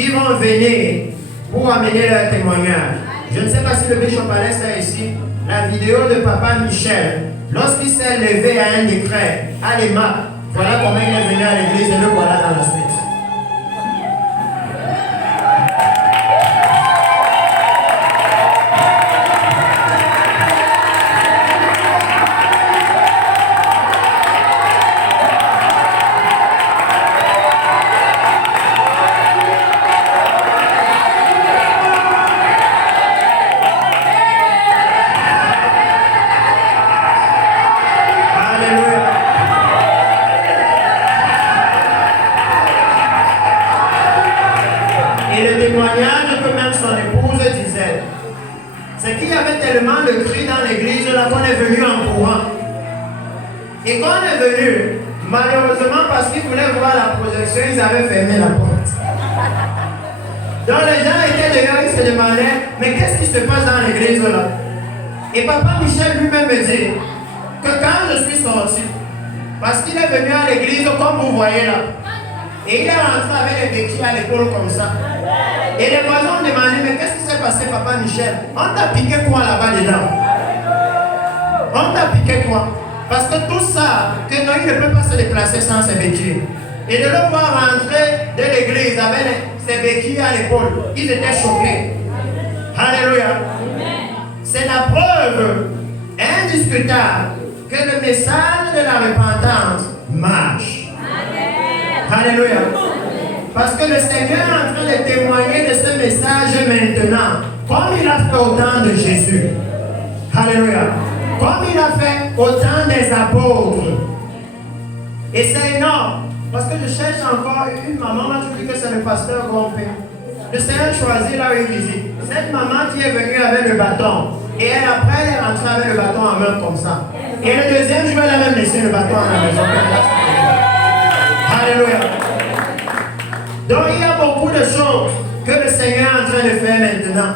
qui vont venir pour amener leur témoignage. Je ne sais pas si le Bishop Alex a ici la vidéo de Papa Michel lorsqu'il s'est levé à un décret, à l'EMAP. Voilà comment il est venu à l'église et le voilà dans la suite. C'est qu'il y avait tellement de cris dans l'église là qu'on est venu en courant. Et quand on est venu, malheureusement parce qu'ils voulaient voir la projection, ils avaient fermé la porte. Donc les gens étaient dehors, ils se demandaient, mais qu'est-ce qui se passe dans l'église là? Et Papa Michel lui-même me dit que quand je suis sorti, parce qu'il est venu à l'église comme vous voyez là, et il est rentré avec les béquilles à l'épaule comme ça. Et les voisins ont demandé, mais qu'est-ce qui s'est passé, Papa Michel? On t'a piqué quoi là-bas dedans? On t'a piqué quoi? Parce que tout ça, que non, il ne peut pas se déplacer sans ses béquilles. Et de le voir rentrer de l'église avec ses béquilles à l'épaule, ils étaient choqués. Alléluia. C'est la preuve indiscutable que le message de la repentance marche. Alléluia. Parce que le Seigneur est en train de témoigner de ce message maintenant, comme il a fait au temps de Jésus. Alléluia. Comme il a fait au temps des apôtres. Et c'est énorme. Parce que je cherche encore une maman, m'a dit que c'est le pasteur Gompé. Le Seigneur choisit là une visite. Cette maman qui est venue avec le bâton. Et elle, après, elle est rentrée avec le bâton en main comme ça. Et le deuxième, je vais la même laisser le bâton à la maison. Alléluia. Donc il y a beaucoup de choses que le Seigneur est en train de faire maintenant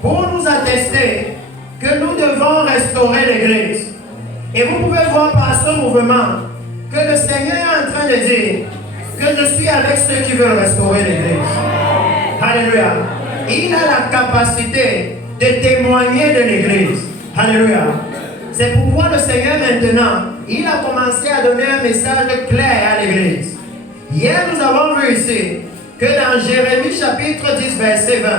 pour nous attester que nous devons restaurer l'église. Et vous pouvez voir par ce mouvement que le Seigneur est en train de dire que je suis avec ceux qui veulent restaurer l'église. Alléluia. Il a la capacité de témoigner de l'église. Alléluia. C'est pourquoi le Seigneur maintenant, il a commencé à donner un message clair à l'église. Hier, nous avons vu ici que dans Jérémie chapitre 10, verset 20,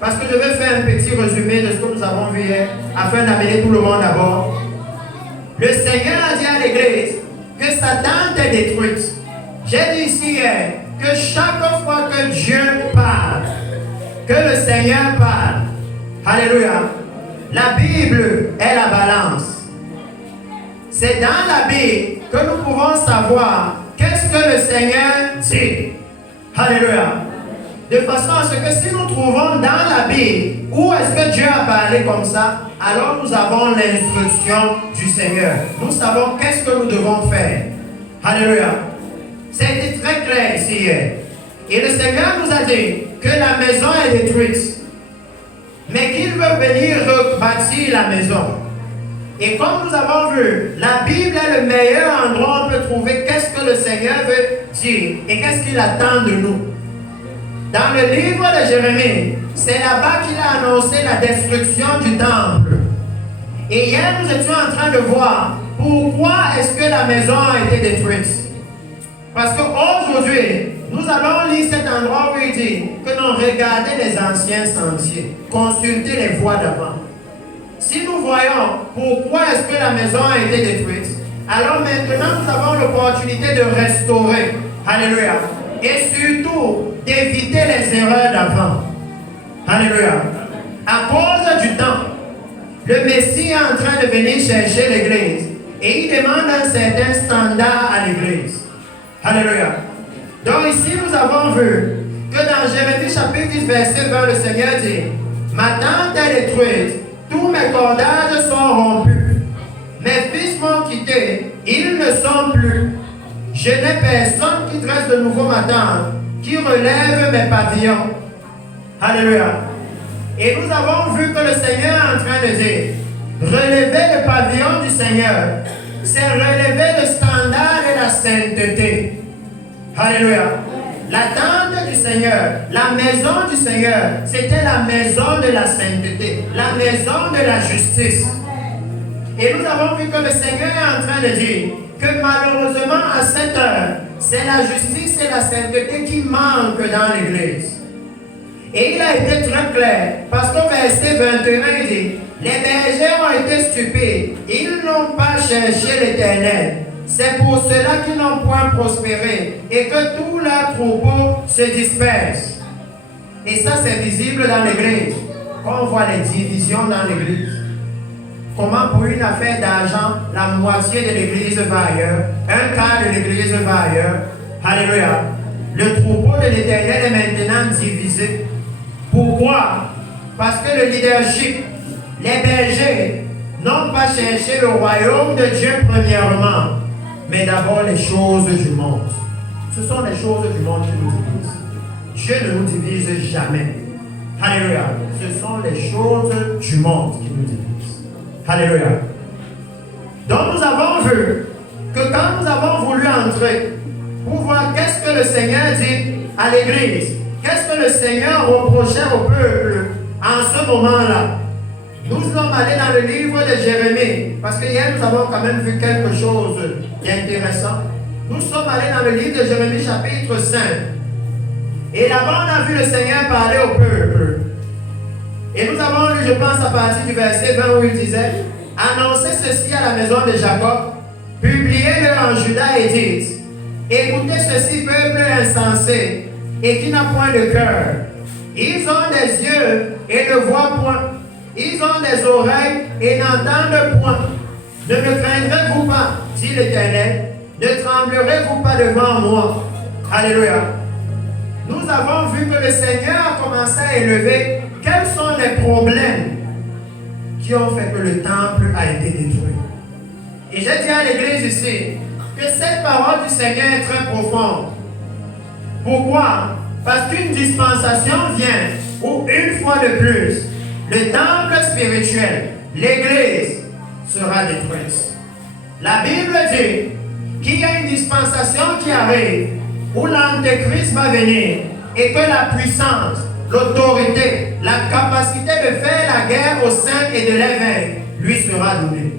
parce que je vais faire un petit résumé de ce que nous avons vu hier, afin d'amener tout le monde d'abord. Le Seigneur a dit à l'église que sa tente est détruite. J'ai dit ici hier que chaque fois que Dieu parle, que le Seigneur parle, alléluia, la Bible est la balance. C'est dans la Bible que nous pouvons savoir qu'est-ce que le Seigneur dit. Alléluia. De façon à ce que si nous trouvons dans la Bible où est-ce que Dieu a parlé comme ça, alors nous avons l'instruction du Seigneur. Nous savons qu'est-ce que nous devons faire. Alléluia. C'était très clair ici hier. Et le Seigneur nous a dit que la maison est détruite, mais qu'il veut venir rebâtir la maison. Et comme nous avons vu, la Bible est le meilleur endroit où on peut trouver qu'est-ce que le Seigneur veut dire et qu'est-ce qu'il attend de nous. Dans le livre de Jérémie, c'est là-bas qu'il a annoncé la destruction du temple. Et hier, nous étions en train de voir pourquoi est-ce que la maison a été détruite. Parce qu'aujourd'hui, nous allons lire cet endroit où il dit que nous regardons les anciens sentiers, consulter les voies d'avant. Si nous voyons pourquoi est-ce que la maison a été détruite, alors maintenant nous avons l'opportunité de restaurer. Alléluia. Et surtout d'éviter les erreurs d'avant. Alléluia. À cause du temps, le Messie est en train de venir chercher l'église. Et il demande un certain standard à l'église. Alléluia. Donc ici nous avons vu que dans Jérémie chapitre 10 verset 20, le Seigneur dit: ma tente est détruite, tous mes cordages sont rompus. Mes fils m'ont quitté, ils ne sont plus. Je n'ai personne qui dresse de nouveau ma tente, qui relève mes pavillons. Alléluia. Et nous avons vu que le Seigneur est en train de dire: relever le pavillon du Seigneur, c'est relever le standard de la sainteté. Alléluia. La tente du du Seigneur, la maison du Seigneur, c'était la maison de la sainteté, la maison de la justice. Et nous avons vu que le Seigneur est en train de dire que malheureusement à cette heure, c'est la justice et la sainteté qui manquent dans l'Église. Et il a été très clair, parce qu'au verset 21, il dit, les bergers ont été stupides, ils n'ont pas cherché l'Éternel. C'est pour cela qu'ils n'ont point prospéré et que tous leurs troupeaux se dispersent. Et ça, c'est visible dans l'Église. Quand on voit les divisions dans l'Église, comment pour une affaire d'argent, la moitié de l'Église va ailleurs, un quart de l'Église va ailleurs. Alléluia. Le troupeau de l'Éternel est maintenant divisé. Pourquoi? Parce que le leadership, les bergers, n'ont pas cherché le royaume de Dieu premièrement, mais d'abord les choses du monde. Ce sont les choses du monde qui nous divisent. Dieu ne nous divise jamais. Alléluia. Ce sont les choses du monde qui nous divisent. Alléluia. Donc nous avons vu que quand nous avons voulu entrer pour voir qu'est-ce que le Seigneur dit à l'Église, qu'est-ce que le Seigneur reprochait au peuple en ce moment-là, nous sommes allés dans le livre de Jérémie, parce que hier nous avons quand même vu quelque chose d'intéressant. Nous sommes allés dans le livre de Jérémie chapitre 5. Et là-bas on a vu le Seigneur parler au peuple. Et nous avons lu, je pense, à partir du verset 20 où il disait, annoncez ceci à la maison de Jacob, publiez-le en Juda et dites, écoutez ceci, peuple insensé, et qui n'a point de cœur. Ils ont des yeux et ne voient point. Ils ont des oreilles et n'entendent point. Ne me craindrez-vous pas, dit l'Éternel, ne tremblerez-vous pas devant moi. Alléluia. Nous avons vu que le Seigneur a commencé à élever quels sont les problèmes qui ont fait que le temple a été détruit. Et j'ai dit à l'église ici que cette parole du Seigneur est très profonde. Pourquoi? Parce qu'une dispensation vient où une fois de plus, le temple spirituel, l'église, sera détruite. La Bible dit qu'il y a une dispensation qui arrive où l'Antéchrist va venir et que la puissance, l'autorité, la capacité de faire la guerre au sein et de l'éveil lui sera donnée.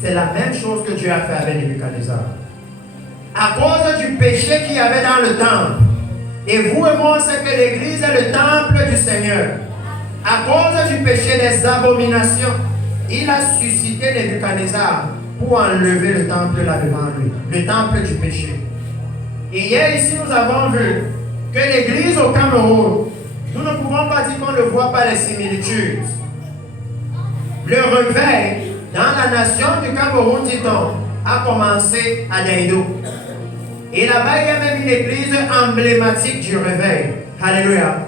C'est la même chose que Dieu a fait avec Nebuchadnezzar. À cause du péché qu'il y avait dans le temple, et vous et moi, c'est que l'église est le temple du Seigneur. À cause du péché des abominations, il a suscité Nebuchadnezzar pour enlever le temple là devant lui, le temple du péché. Et hier ici, nous avons vu que l'église au Cameroun, nous ne pouvons pas dire qu'on ne voit pas les similitudes. Le réveil dans la nation du Cameroun, dit-on, a commencé à Daido. Et là-bas, il y a même une église emblématique du réveil. Alléluia.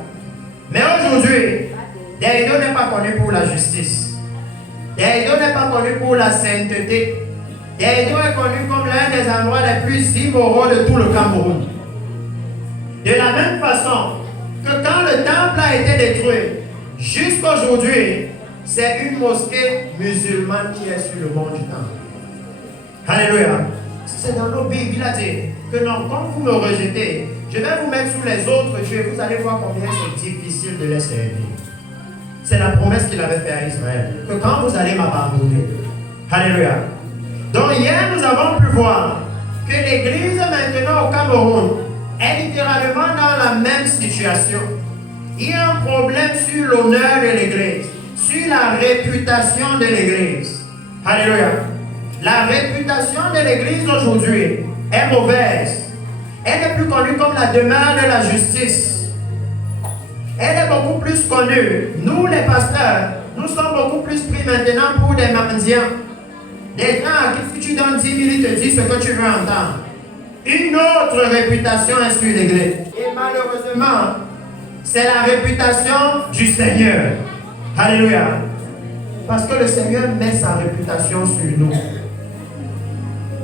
Mais aujourd'hui, Daido n'est pas connu pour la justice. Daido n'est pas connu pour la sainteté. Daido est connu comme l'un des endroits les plus immoraux de tout le Cameroun. De la même façon que quand le temple a été détruit, jusqu'aujourd'hui, c'est une mosquée musulmane qui est sur le mont du temple. Alléluia. C'est dans nos Bibles, il a dit que non, quand vous me rejetez, je vais vous mettre sous les autres dieux. Vous allez voir combien c'est difficile de les servir. C'est la promesse qu'il avait faite à Israël, que quand vous allez m'abandonner. Alléluia. Donc hier, nous avons pu voir que l'église maintenant au Cameroun est littéralement dans la même situation. Il y a un problème sur l'honneur de l'église, sur la réputation de l'église. Alléluia. La réputation de l'église aujourd'hui est mauvaise. Elle n'est plus connue comme la demeure de la justice. Elle est beaucoup plus connue. Nous, les pasteurs, nous sommes beaucoup plus pris maintenant pour des mendiants. Des gens à qui tu donnes 10 000, ils te disent ce que tu veux entendre. Une autre réputation est sur l'église. Et malheureusement, c'est la réputation du Seigneur. Alléluia. Parce que le Seigneur met sa réputation sur nous.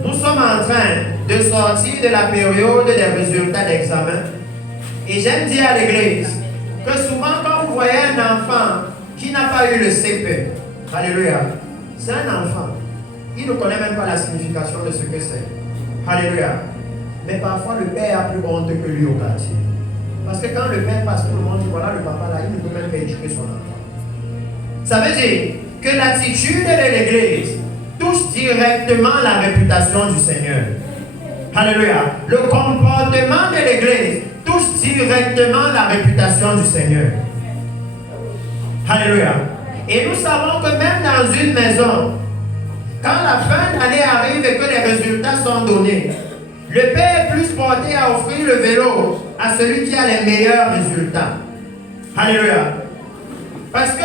Nous sommes en train de sortir de la période des résultats d'examen. Et j'aime dire à l'église que souvent quand vous voyez un enfant qui n'a pas eu le CP, alléluia, c'est un enfant. Il ne connaît même pas la signification de ce que c'est. Alléluia. Mais parfois le père a plus honte que lui au quartier. Parce que quand le père passe, tout le monde dit voilà le papa là, il ne peut même pas éduquer son enfant. Ça veut dire que l'attitude de l'Église touche directement la réputation du Seigneur. Alléluia. Le comportement de l'Église touche directement la réputation du Seigneur. Alléluia. Et nous savons que même dans une maison, quand la fin d'année arrive et que les résultats sont donnés, le père est plus porté à offrir le vélo à celui qui a les meilleurs résultats. Alléluia. Parce que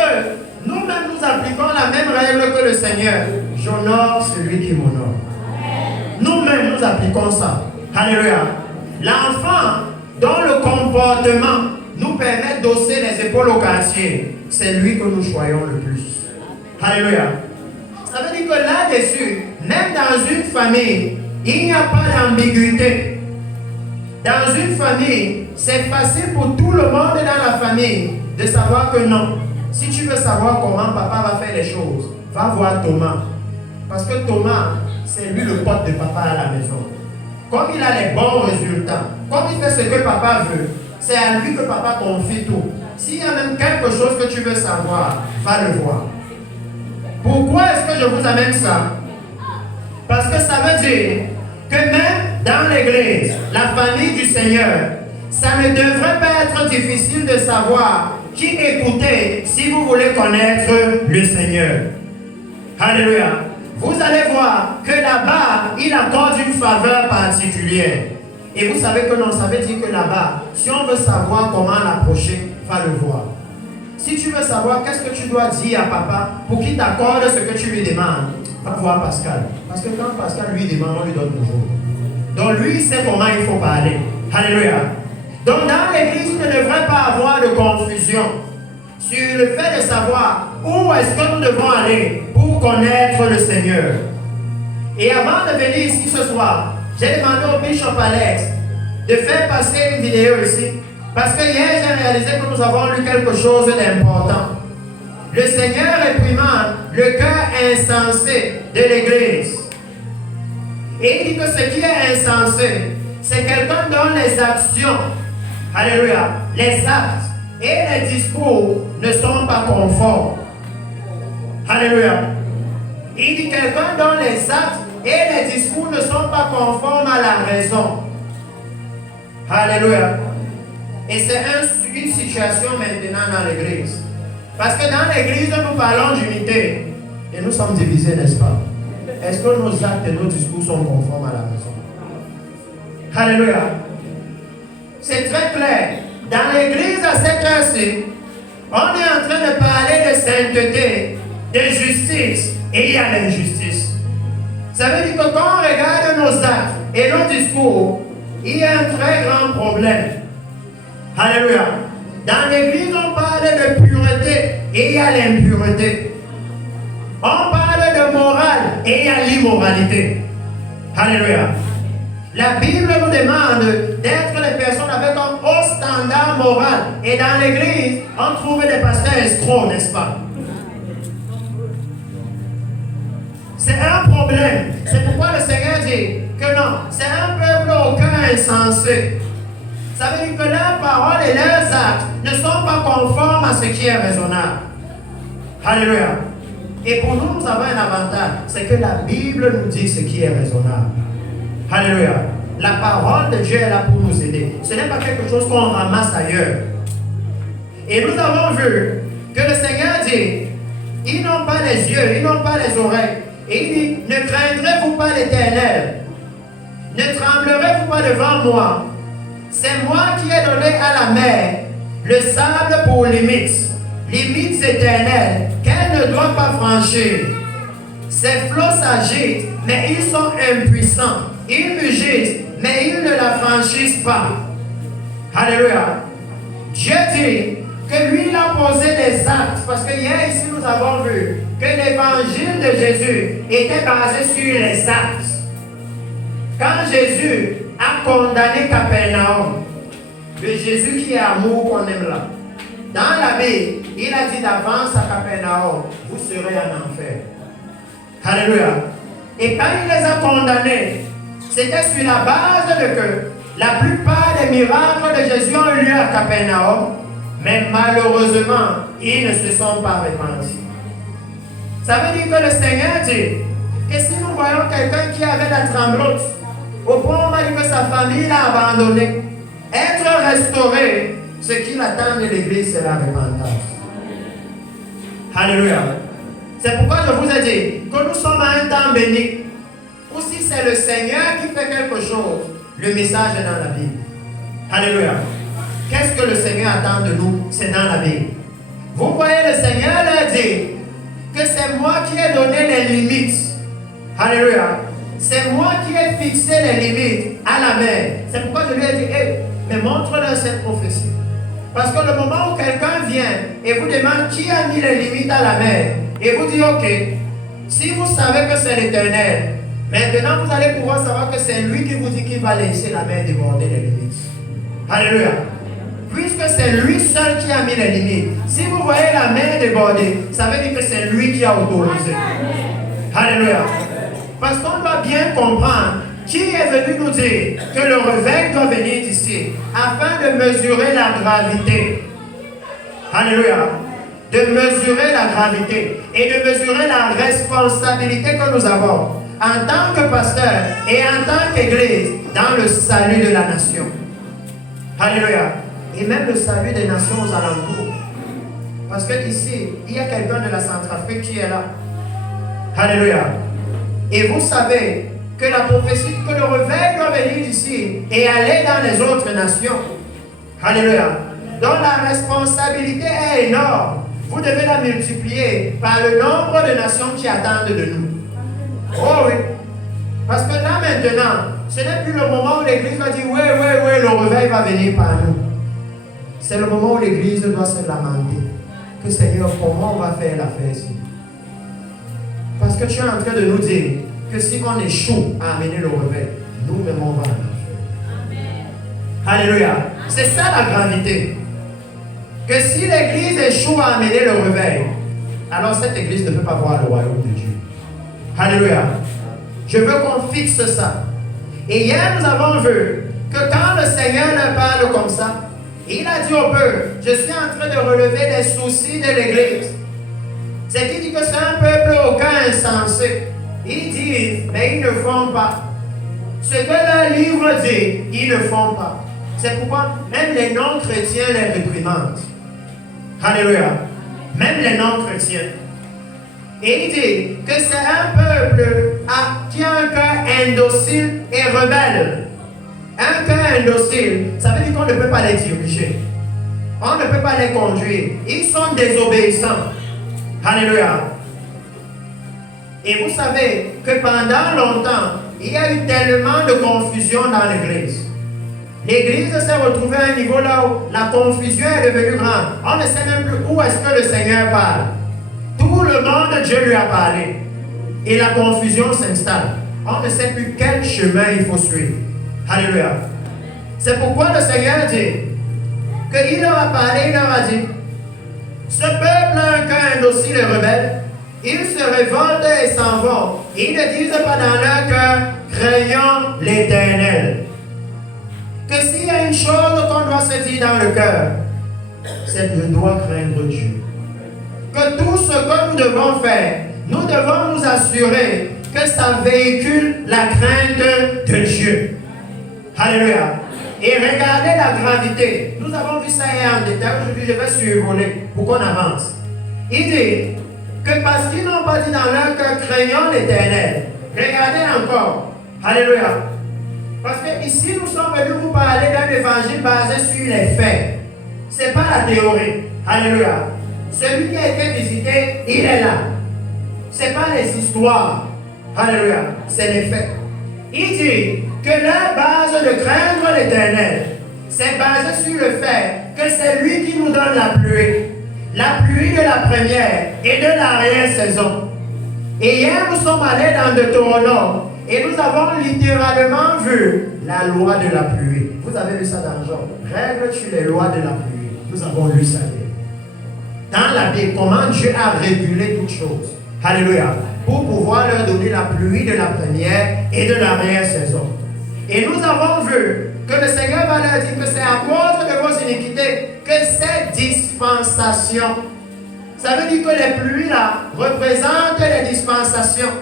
nous-mêmes nous appliquons la même règle que le Seigneur. J'honore celui qui m'honore. Nous-mêmes nous appliquons ça. Alléluia. L'enfant dont le comportement nous permet d'hausser les épaules au quartier, c'est lui que nous choyons le plus. Alléluia. Ça veut dire que là-dessus, même dans une famille, il n'y a pas d'ambiguïté. Dans une famille, c'est facile pour tout le monde dans la famille de savoir que non. Si tu veux savoir comment papa va faire les choses, va voir Thomas. Parce que Thomas, c'est lui le pote de papa à la maison. Comme il a les bons résultats, comme il fait ce que papa veut, c'est à lui que papa confie tout. S'il y a même quelque chose que tu veux savoir, va le voir. Pourquoi est-ce que je vous amène ça? Parce que ça veut dire que même dans l'église, la famille du Seigneur, ça ne devrait pas être difficile de savoir qui écouter si vous voulez connaître le Seigneur. Alléluia. Vous allez voir que là-bas, il accorde une faveur particulière. Et vous savez que non, ça veut dire que là-bas, si on veut savoir comment l'approcher, va le voir. Si tu veux savoir qu'est-ce que tu dois dire à papa pour qu'il t'accorde ce que tu lui demandes, va voir Pascal. Parce que quand Pascal lui demande, on lui donne toujours. Donc lui, il sait comment il faut parler. Alléluia. Donc dans l'église, il ne devrait pas avoir de confusion sur le fait de savoir où est-ce que nous devons aller pour connaître le Seigneur. Et avant de venir ici ce soir, j'ai demandé au Bishop Alex de faire passer une vidéo ici. Parce que hier, j'ai réalisé que nous avons lu quelque chose d'important. Le Seigneur réprimande le cœur insensé de l'Église. Et il dit que ce qui est insensé, c'est quelqu'un dont les actions, alléluia, les actes et les discours ne sont pas conformes. Alléluia. Il dit quelqu'un dont les actes et les discours ne sont pas conformes à la raison. Alléluia. Et c'est une situation maintenant dans l'église. Parce que dans l'église, nous parlons d'unité. Et nous sommes divisés, n'est-ce pas? Est-ce que nos actes et nos discours sont conformes à la raison? Alléluia. C'est très clair. Dans l'église, à cette heure-ci, on est en train de parler de sainteté, de justice, et il y a l'injustice. Ça veut dire que quand on regarde nos actes et nos discours, il y a un très grand problème. Alléluia. Dans l'église, on parle de pureté et il y a l'impureté. On parle de morale et il y a l'immoralité. Alléluia. La Bible nous demande d'être des personnes avec un haut standard moral. Et dans l'église, on trouve des pasteurs escrocs, n'est-ce pas? C'est un problème. C'est pourquoi le Seigneur dit que non, c'est un peuple au cœur insensé. Ça veut dire que leurs paroles et leurs actes ne sont pas conformes à ce qui est raisonnable. Alléluia. Et pour nous, nous avons un avantage, c'est que la Bible nous dit ce qui est raisonnable. Alléluia. La parole de Dieu est là pour nous aider. Ce n'est pas quelque chose qu'on ramasse ailleurs. Et nous avons vu que le Seigneur dit, ils n'ont pas les yeux, ils n'ont pas les oreilles. Et il dit, ne craindrez-vous pas l'Éternel? Ne tremblerez-vous pas devant moi? C'est moi qui ai donné à la mer le sable pour limites éternelles qu'elle ne doit pas franchir. Ces flots s'agitent, mais ils sont impuissants. Ils mugissent, mais ils ne la franchissent pas. Alléluia. Dieu dit que lui, il a posé des actes. Parce que hier, ici, nous avons vu que l'évangile de Jésus était basé sur les actes. Quand Jésus a condamné Capernaum, le Jésus qui est amour qu'on aime là, dans la Bible, il a dit d'avance à Capernaum, vous serez en enfer. Alléluia. Et quand il les a condamnés, c'était sur la base de que La plupart des miracles de Jésus ont eu lieu à Capernaum, mais malheureusement, ils ne se sont pas répandus. Ça veut dire que le Seigneur dit que si nous voyons quelqu'un qui avait la tremblote, au point où on va dire que sa famille l'a abandonné, être restauré, ce qu'il attend de l'Église, c'est la repentance. Alléluia. C'est pourquoi je vous ai dit que nous sommes à un temps béni. Ou si c'est le Seigneur qui fait quelque chose, le message est dans la Bible. Alléluia. Qu'est-ce que le Seigneur attend de nous? C'est dans la Bible. Vous voyez, le Seigneur leur dit que c'est moi qui ai donné les limites. Alléluia. C'est moi qui ai fixé les limites à la mer. C'est pourquoi je lui ai dit, hey, mais montre-leur cette prophétie. Parce que le moment où quelqu'un vient et vous demande qui a mis les limites à la mer, et vous dit, ok, si vous savez que c'est l'Éternel, maintenant vous allez pouvoir savoir que c'est lui qui vous dit qu'il va laisser la mer déborder les limites. Alléluia. Puisque c'est lui seul qui a mis les limites. Si vous voyez la mer déborder, ça veut dire que c'est lui qui a autorisé. Alléluia. Parce qu'on doit bien comprendre qui est venu nous dire que le réveil doit venir d'ici afin de mesurer la gravité. Alléluia. De mesurer la gravité et de mesurer la responsabilité que nous avons en tant que pasteur et en tant qu'Église dans le salut de la nation. Alléluia. Et même le salut des nations aux alentours. Parce qu'ici, il y a quelqu'un de la Centrafrique qui est là. Alléluia. Et vous savez que la prophétie, que le réveil doit venir d'ici et aller dans les autres nations. Alléluia. Donc la responsabilité est énorme. Vous devez la multiplier par le nombre de nations qui attendent de nous. Oh oui. Parce que là maintenant, ce n'est plus le moment où l'Église va dire, oui, le réveil va venir par nous. C'est le moment où l'Église doit se lamenter. Que Seigneur, comment on va faire l'affaire ici? Parce que tu es en train de nous dire que si on échoue à amener le réveil, nous-mêmes on va en enfer. Alléluia. C'est ça la gravité. Que si l'Église échoue à amener le réveil, alors cette Église ne peut pas voir le royaume de Dieu. Alléluia. Je veux qu'on fixe ça. Et hier, nous avons vu que quand le Seigneur leur parle comme ça, il a dit au peuple, je suis en train de relever les soucis de l'Église. C'est qu'il dit que c'est un peuple aucun insensé. Ils disent, mais ils ne font pas. Ce que leur livre dit, ils ne font pas. C'est pourquoi même les non-chrétiens les réprimandent. Alléluia. Même les non-chrétiens. Et il dit que c'est un peuple qui a un cœur indocile et rebelle. Un cœur indocile, ça veut dire qu'on ne peut pas les diriger. On ne peut pas les conduire. Ils sont désobéissants. Alléluia. Et vous savez que pendant longtemps, il y a eu tellement de confusion dans l'Église. L'Église s'est retrouvée à un niveau là où la confusion est devenue grande. On ne sait même plus où est-ce que le Seigneur parle. Tout le monde, Dieu lui a parlé. Et la confusion s'installe. On ne sait plus quel chemin il faut suivre. Alléluia. C'est pourquoi le Seigneur dit qu'il leur a parlé, il leur a dit, ce peuple a un cœur indocile et rebelle. Ils se révoltent et s'en vont. Ils ne disent pas dans leur cœur, craignons l'Éternel. Que s'il y a une chose qu'on doit se dire dans le cœur, c'est que je dois craindre Dieu. Que tout ce que nous devons faire, nous devons nous assurer que ça véhicule la crainte de Dieu. Alléluia. Et regardez la gravité. Nous avons vu ça hier en détail. Aujourd'hui, je vais survoler pour qu'on avance. Il dit que parce qu'ils n'ont pas dit dans leur cœur, craignons l'Éternel. Regardez encore. Alléluia. Parce que ici, nous sommes venus vous parler d'un évangile basé sur les faits. Ce n'est pas la théorie. Alléluia. Celui qui a été visité, il est là. Ce n'est pas les histoires. Alléluia. C'est les faits. Il dit que la base de craindre l'Éternel, c'est basé sur le fait que c'est lui qui nous donne la pluie. La pluie de la première et de l'arrière-saison. Et hier, nous sommes allés dans Deutéronome et nous avons littéralement vu la loi de la pluie. Vous avez lu ça dans Job. Règle sur les lois de la pluie. Nous avons lu ça hier. Dans la Bible, comment Dieu a régulé toutes choses. Alléluia. Pour pouvoir leur donner la pluie de la première et de l'arrière-saison. Et nous avons vu que que le Seigneur va leur dire que c'est à cause de vos iniquités que cette dispensation. Ça veut dire que les pluies là représentent les dispensations.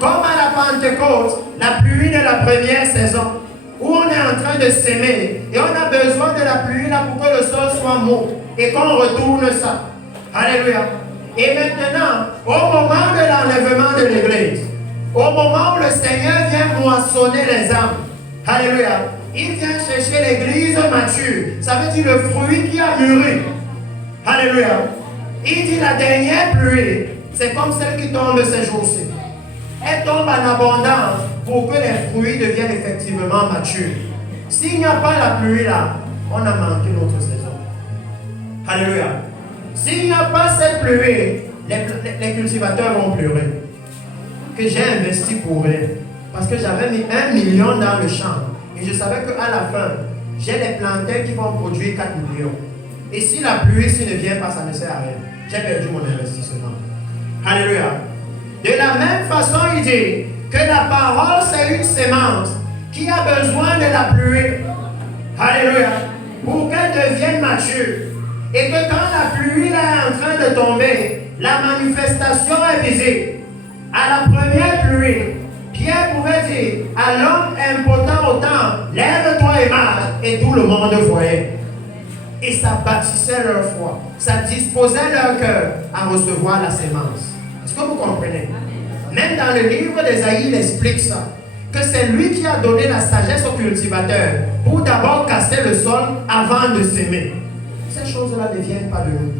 Comme à la Pentecôte, la pluie de la première saison, où on est en train de s'aimer et on a besoin de la pluie là pour que le sol soit mou et qu'on retourne ça. Alléluia. Et maintenant, au moment de l'enlèvement de l'église, au moment où le Seigneur vient moissonner les âmes, alléluia, il vient chercher l'église mature. Ça veut dire le fruit qui a mûri. Alléluia. Il dit la dernière pluie, c'est comme celle qui tombe ces jours-ci. Elle tombe en abondance pour que les fruits deviennent effectivement matures. S'il n'y a pas la pluie là, on a manqué notre saison. Alléluia. S'il n'y a pas cette pluie, les cultivateurs vont pleurer. Que j'ai investi pour rien. Parce que j'avais mis 1 million dans le champ. Et je savais qu'à la fin, j'ai les plantains qui vont produire 4 millions. Et si la pluie ne vient pas, ça ne sert à rien. J'ai perdu mon investissement. Alléluia. De la même façon, il dit que la parole, c'est une sémence qui a besoin de la pluie. Alléluia. Pour qu'elle devienne mature. Et que quand la pluie là, est en train de tomber, la manifestation est visible. À la première pluie, Pierre pouvait dire à l'homme impotent au temps, lève-toi et marche, et tout le monde voyait. Et ça bâtissait leur foi, ça disposait leur cœur à recevoir la sémence. Est-ce que vous comprenez? Même dans le livre d'Ésaïe, il explique ça, que c'est lui qui a donné la sagesse au cultivateur pour d'abord casser le sol avant de s'aimer. Ces choses-là ne viennent pas de nous.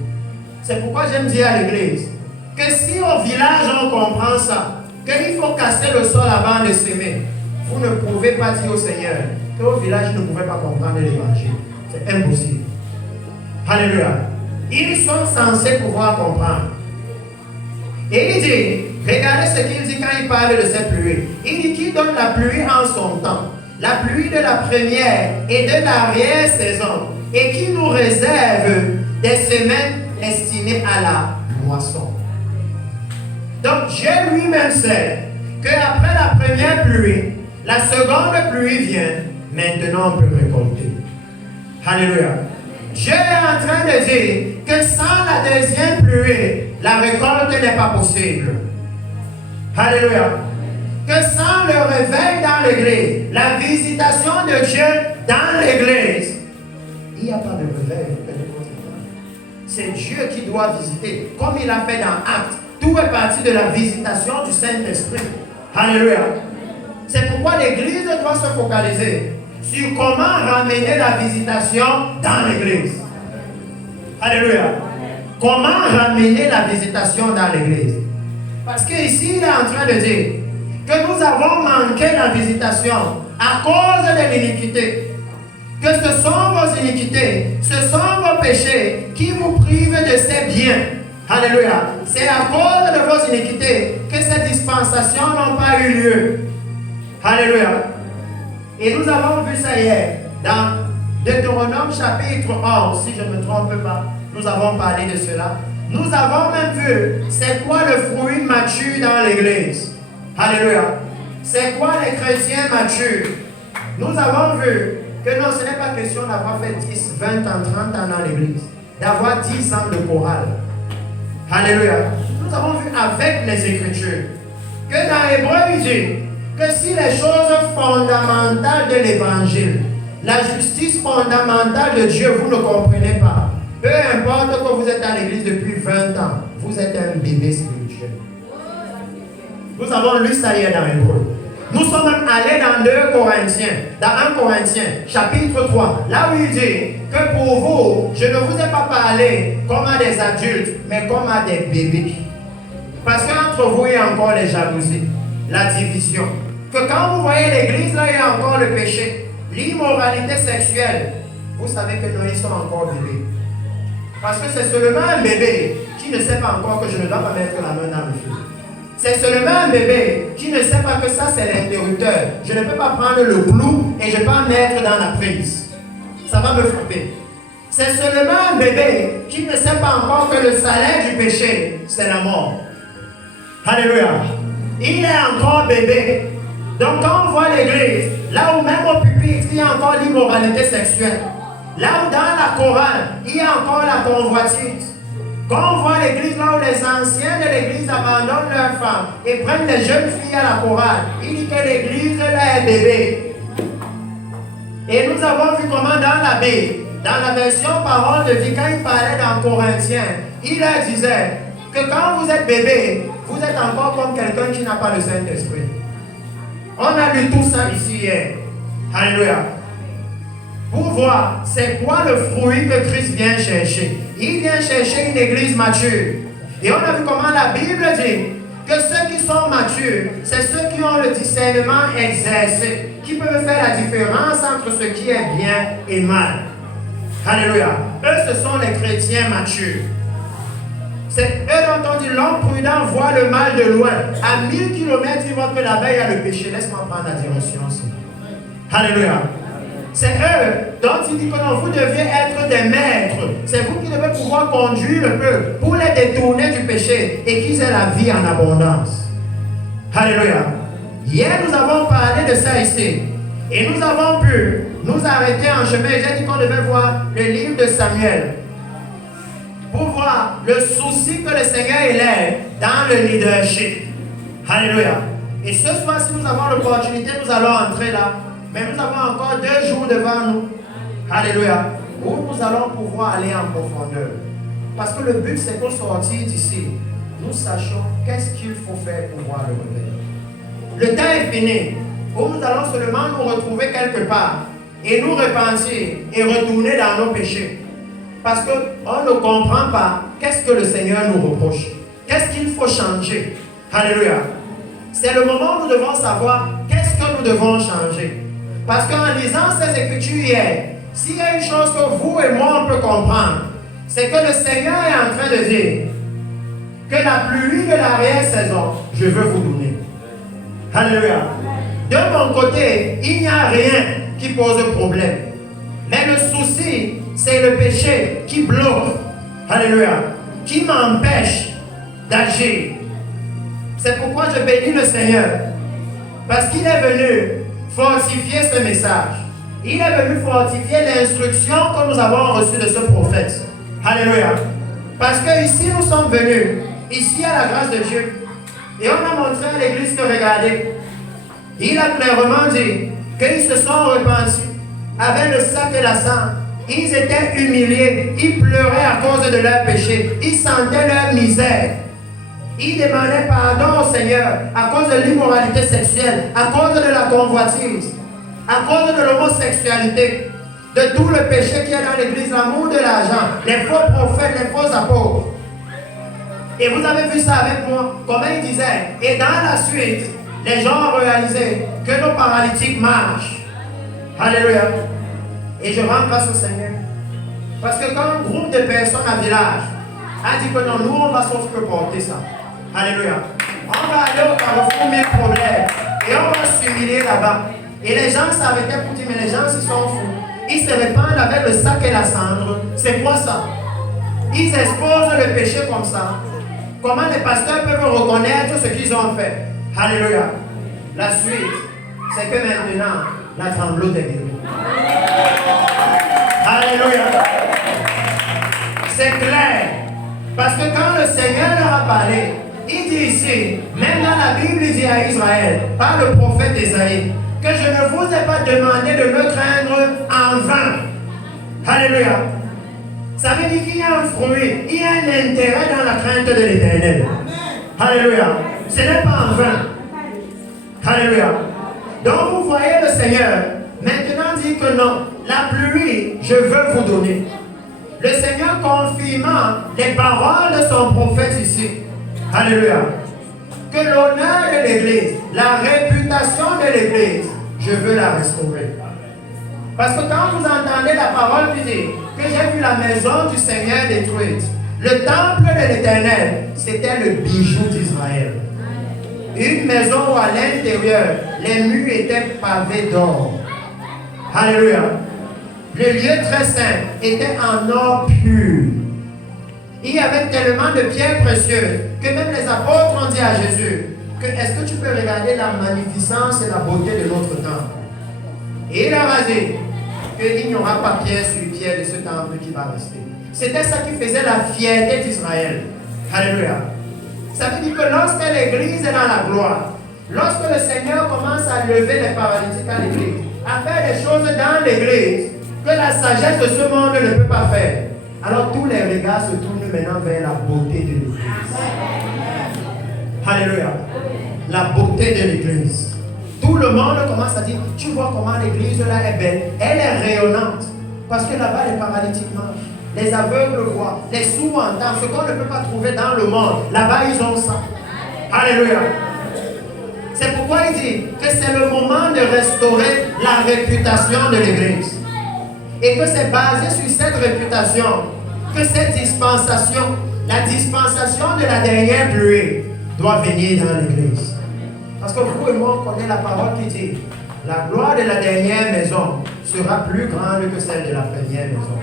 C'est pourquoi j'aime dire à l'église que si au village on comprend ça, qu'il faut casser le sol avant de s'aimer, vous ne pouvez pas dire au Seigneur qu'au village ils ne pouvaient pas comprendre l'évangile. C'est impossible. Alléluia. Ils sont censés pouvoir comprendre. Et il dit, regardez ce qu'il dit quand il parle de cette pluie. Il dit qu'il donne la pluie en son temps, la pluie de la première et de l'arrière-saison, et qui nous réserve des semaines destinées à la moisson. Donc Dieu lui-même sait qu'après la première pluie, la seconde pluie vient, maintenant on peut récolter. Alléluia. Dieu est en train de dire que sans la deuxième pluie, la récolte n'est pas possible. Alléluia. Que sans le réveil dans l'église, la visitation de Dieu dans l'église, il n'y a pas de réveil. C'est Dieu qui doit visiter, comme il a fait dans Actes. Tout est parti de la visitation du Saint-Esprit. Alléluia. C'est pourquoi l'église doit se focaliser sur comment ramener la visitation dans l'église. Alléluia. Comment ramener la visitation dans l'église? Parce qu'ici, il est en train de dire que nous avons manqué la visitation à cause de l'iniquité. Que ce sont vos iniquités, ce sont vos péchés qui vous privent de ces biens. Alléluia. C'est à cause de vos iniquités que ces dispensations n'ont pas eu lieu. Alléluia. Et nous avons vu ça hier dans Deutéronome chapitre 11, si je ne me trompe pas. Nous avons parlé de cela. Nous avons même vu c'est quoi le fruit mature dans l'église. Alléluia. C'est quoi les chrétiens matures? Nous avons vu que non, ce n'est pas question d'avoir fait 10, 20 ans, 30 ans dans l'église. D'avoir 10 ans de chorale. Alléluia. Nous avons vu avec les Écritures que dans Hébreu, il dit que si les choses fondamentales de l'évangile, la justice fondamentale de Dieu, vous ne comprenez pas, peu importe que vous êtes à l'église depuis 20 ans, vous êtes un bébé spirituel. Nous avons lu ça hier dans Hébreu. Nous sommes même allés dans 2 Corinthiens, dans 1 Corinthiens, chapitre 3, là où il dit que pour vous, je ne vous ai pas parlé comme à des adultes, mais comme à des bébés. Parce qu'entre vous, il y a encore les jalousies, la division. Que quand vous voyez l'église, là, il y a encore le péché, l'immoralité sexuelle. Vous savez que nous, ils sont encore bébés. Parce que c'est seulement un bébé qui ne sait pas encore que je ne dois pas mettre la main dans le feu. C'est seulement un bébé qui ne sait pas que ça c'est l'interrupteur. Je ne peux pas prendre le clou et je ne peux pas mettre dans la prise. Ça va me frapper. C'est seulement un bébé qui ne sait pas encore que le salaire du péché, c'est la mort. Alléluia. Il est encore bébé. Donc quand on voit l'église, là où même au pupitre, il y a encore l'immoralité sexuelle. Là où dans la chorale, il y a encore la convoitise. Quand on voit l'église, là où les anciens de l'église abandonnent leurs femmes et prennent les jeunes filles à la chorale, il dit que l'église là est bébé. Et nous avons vu comment dans la Bible, dans la version parole de vie, quand il parlait dans Corinthiens, il leur disait que quand vous êtes bébé, vous êtes encore comme quelqu'un qui n'a pas le Saint-Esprit. On a lu tout ça ici hier. Alléluia. Pour voir c'est quoi le fruit que Christ vient chercher. Il vient chercher une église mature. Et on a vu comment la Bible dit que ceux qui sont matures, c'est ceux qui ont le discernement exercé, qui peuvent faire la différence entre ce qui est bien et mal. Alléluia. Eux, ce sont les chrétiens matures. C'est eux dont on dit l'homme prudent voit le mal de loin. À 1000 km, il voit que là-bas, il y a le péché. Laisse-moi prendre la direction aussi. Alléluia. C'est eux dont il dit que non, vous deviez être des maîtres. C'est vous qui devez pouvoir conduire le peuple pour les détourner du péché et qu'ils aient la vie en abondance. Alléluia. Hier, nous avons parlé de ça ici. Et nous avons pu nous arrêter en chemin. J'ai dit qu'on devait voir le livre de Samuel pour voir le souci que le Seigneur élève dans le leadership. Alléluia. Et ce soir, si nous avons l'opportunité, nous allons entrer là. Mais nous avons encore 2 jours devant nous. Alléluia. Où nous allons pouvoir aller en profondeur. Parce que le but, c'est qu'au sortir d'ici, nous sachions qu'est-ce qu'il faut faire pour voir le réveil. Le temps est fini. Où nous allons seulement nous retrouver quelque part et nous repentir et retourner dans nos péchés. Parce qu'on ne comprend pas qu'est-ce que le Seigneur nous reproche. Qu'est-ce qu'il faut changer. Alléluia. C'est le moment où nous devons savoir qu'est-ce que nous devons changer. Parce qu'en lisant ces écritures hier, s'il y a une chose que vous et moi on peut comprendre, c'est que le Seigneur est en train de dire que la pluie de l'arrière-saison, je veux vous donner. Alléluia. De mon côté, il n'y a rien qui pose problème. Mais le souci, c'est le péché qui bloque. Alléluia. Qui m'empêche d'agir. C'est pourquoi je bénis le Seigneur. Parce qu'il est venu fortifier ce message. Il est venu fortifier l'instruction que nous avons reçue de ce prophète. Alléluia. Parce que ici nous sommes venus, ici à la grâce de Dieu, et on a montré à l'église que regardez, il a clairement dit qu'ils se sont repentis avec le sac et la sang. Ils étaient humiliés, ils pleuraient à cause de leur péché, ils sentaient leur misère. Ils demandaient pardon au Seigneur à cause de l'immoralité sexuelle, à cause de la convoitise, à cause de l'homosexualité, de tout le péché qu'il y a dans l'église, l'amour de l'argent, les faux prophètes, les faux apôtres. Et vous avez vu ça avec moi, comment il disait. Et dans la suite, les gens ont réalisé que nos paralytiques marchent. Alléluia. Et je rends grâce au Seigneur. Parce que quand un groupe de personnes à village a dit que non, nous on va sauf que porter ça. Alléluia. On va aller au carrefour, 1000 problèmes. Et on va s'humilier là-bas. Et les gens s'arrêtaient pour dire, mais les gens, ils sont fous. Ils se répandent avec le sac et la cendre. C'est quoi ça? Ils exposent le péché comme ça. Comment les pasteurs peuvent reconnaître ce qu'ils ont fait? Alléluia. La suite, c'est que maintenant, la tremblote est guérie. Alléluia. C'est clair. Parce que quand le Seigneur leur a parlé, il dit ici, même dans la Bible, il dit à Israël, par le prophète Isaïe, que je ne vous ai pas demandé de me craindre en vain. Alléluia. Ça veut dire qu'il y a un fruit, il y a un intérêt dans la crainte de l'Éternel. Alléluia. Ce n'est pas en vain. Alléluia. Donc vous voyez le Seigneur maintenant dit que non, la pluie, je veux vous donner. Le Seigneur confirmant les paroles de son prophète ici. Alléluia. Que l'honneur de l'Église, la réputation de l'Église, je veux la restaurer. Parce que quand vous entendez la parole qui dit que j'ai vu la maison du Seigneur détruite, le temple de l'Éternel, c'était le bijou d'Israël. Une maison où à l'intérieur, les murs étaient pavés d'or. Alléluia. Le lieu très saint était en or pur. Il y avait tellement de pierres précieuses que même les apôtres ont dit à Jésus que est-ce que tu peux regarder la magnificence et la beauté de notre temple? Et il leur a dit qu'il n'y aura pas pierre sur pierre de ce temple qui va rester. C'était ça qui faisait la fierté d'Israël. Alléluia. Ça veut dire que lorsque l'église est dans la gloire, lorsque le Seigneur commence à lever les paralytiques à l'église, à faire des choses dans l'église que la sagesse de ce monde ne peut pas faire, alors tous les regards se tournent maintenant vers la beauté de l'église. Alléluia. La beauté de l'église. Tout le monde commence à dire, tu vois comment l'église là est belle, elle est rayonnante. Parce que là-bas les paralytiques marchent. Les aveugles voient, les sourds entendent, ce qu'on ne peut pas trouver dans le monde. Là-bas, ils ont ça. Alléluia. C'est pourquoi il dit que c'est le moment de restaurer la réputation de l'Église. Et que c'est basé sur cette réputation, que cette dispensation, la dispensation de la dernière pluie, doit venir dans l'Église. Parce que vous et moi, on connaît la parole qui dit, la gloire de la dernière maison sera plus grande que celle de la première maison.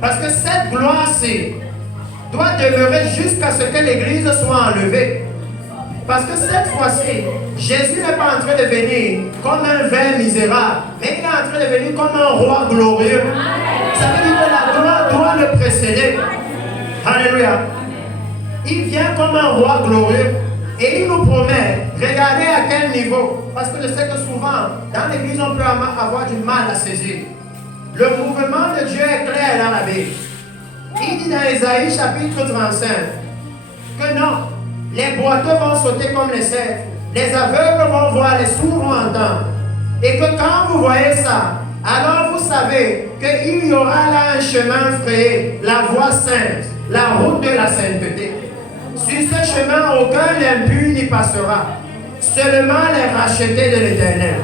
Parce que cette gloire-ci doit demeurer jusqu'à ce que l'Église soit enlevée. Parce que cette fois-ci, Jésus n'est pas en train de venir comme un ver misérable, mais il est en train de venir comme un roi glorieux. Ça veut dire que la gloire doit le précéder. Alléluia. Il vient comme un roi glorieux. Et il nous promet, regardez à quel niveau. Parce que je sais que souvent, dans l'Église, on peut avoir du mal à saisir. Le mouvement de Dieu est clair dans la Bible. Il dit dans Ésaïe chapitre 35 que non, les boiteux vont sauter comme les cerfs, les aveugles vont voir, les sourds vont entendre. Et que quand vous voyez ça, alors vous savez qu'il y aura là un chemin frayé, la voie sainte, la route de la sainteté. Sur ce chemin, aucun impur n'y passera, seulement les rachetés de l'Éternel.